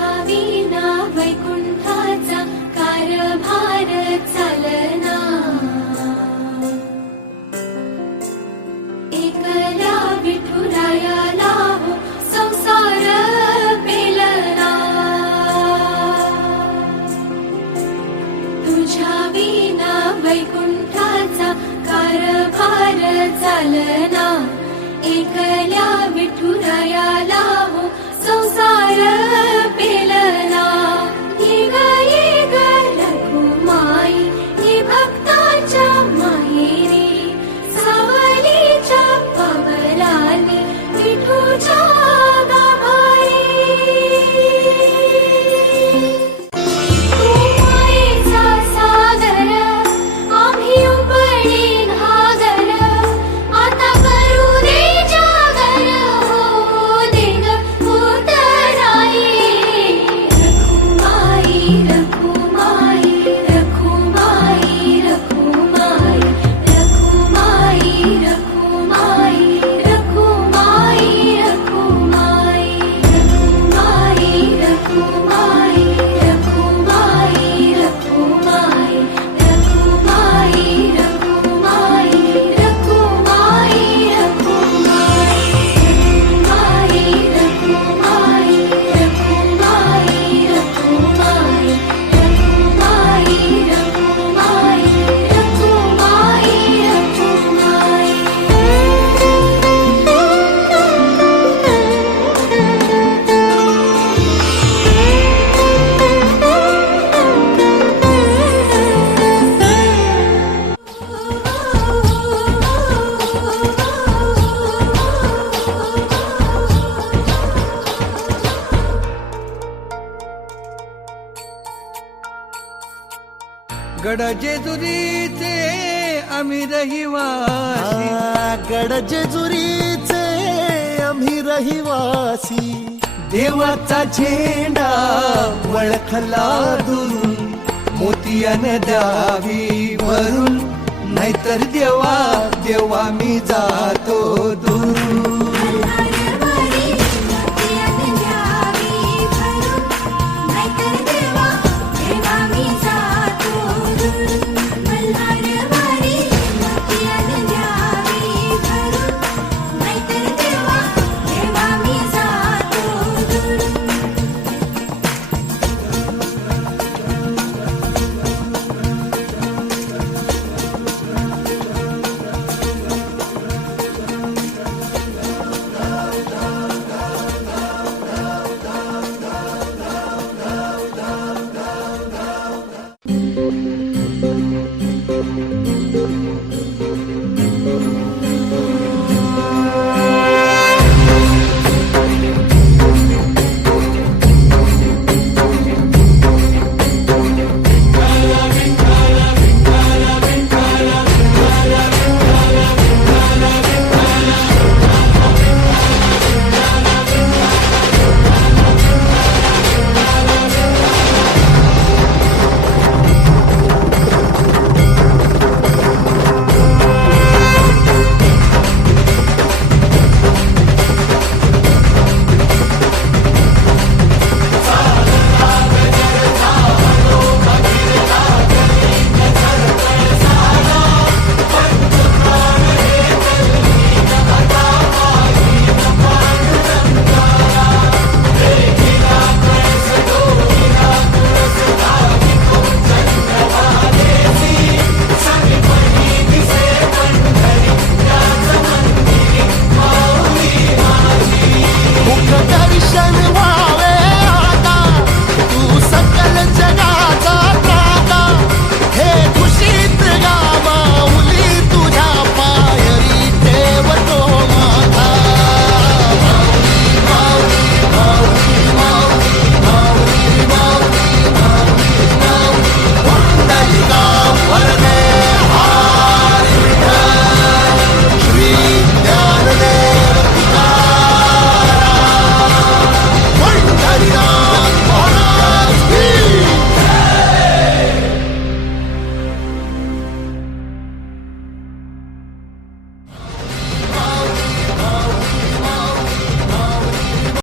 तुझ्या विना वैकुंठाचा कारभार चालना, एकल्या विठुरायाला हो संसार पेलना, तुझ्या विना वैकुंठाचा कारभार चालना, एकल्या विठुरायाला हो संसार पेलना. ये ग रघुमाई ये भक्ताच्या माहेरी, सावलीच्या पवलाने विठूच्या गाभारी. तू मायेचा सागर आम्ही उपडी घागर, आता करू दे जागर हो दे ग उतराई. रखुमाई रखुमाई रखुमाई रखुमाई रखुमाई रखुमाई रखुमाई रखुमाई रखुमाई रखुमाई रखुमाई रखुमाई रखुमाई रखुमाई रखुमाई रखुमाई गड जेजुरीचे आम्ही रहिवासी, गड जेजुरीचे आम्ही रहिवासी. देवाचा झेंडा वळखला दुरून, मोतियाने द्यावी भरून, नाहीतर देवा देवा मी जातो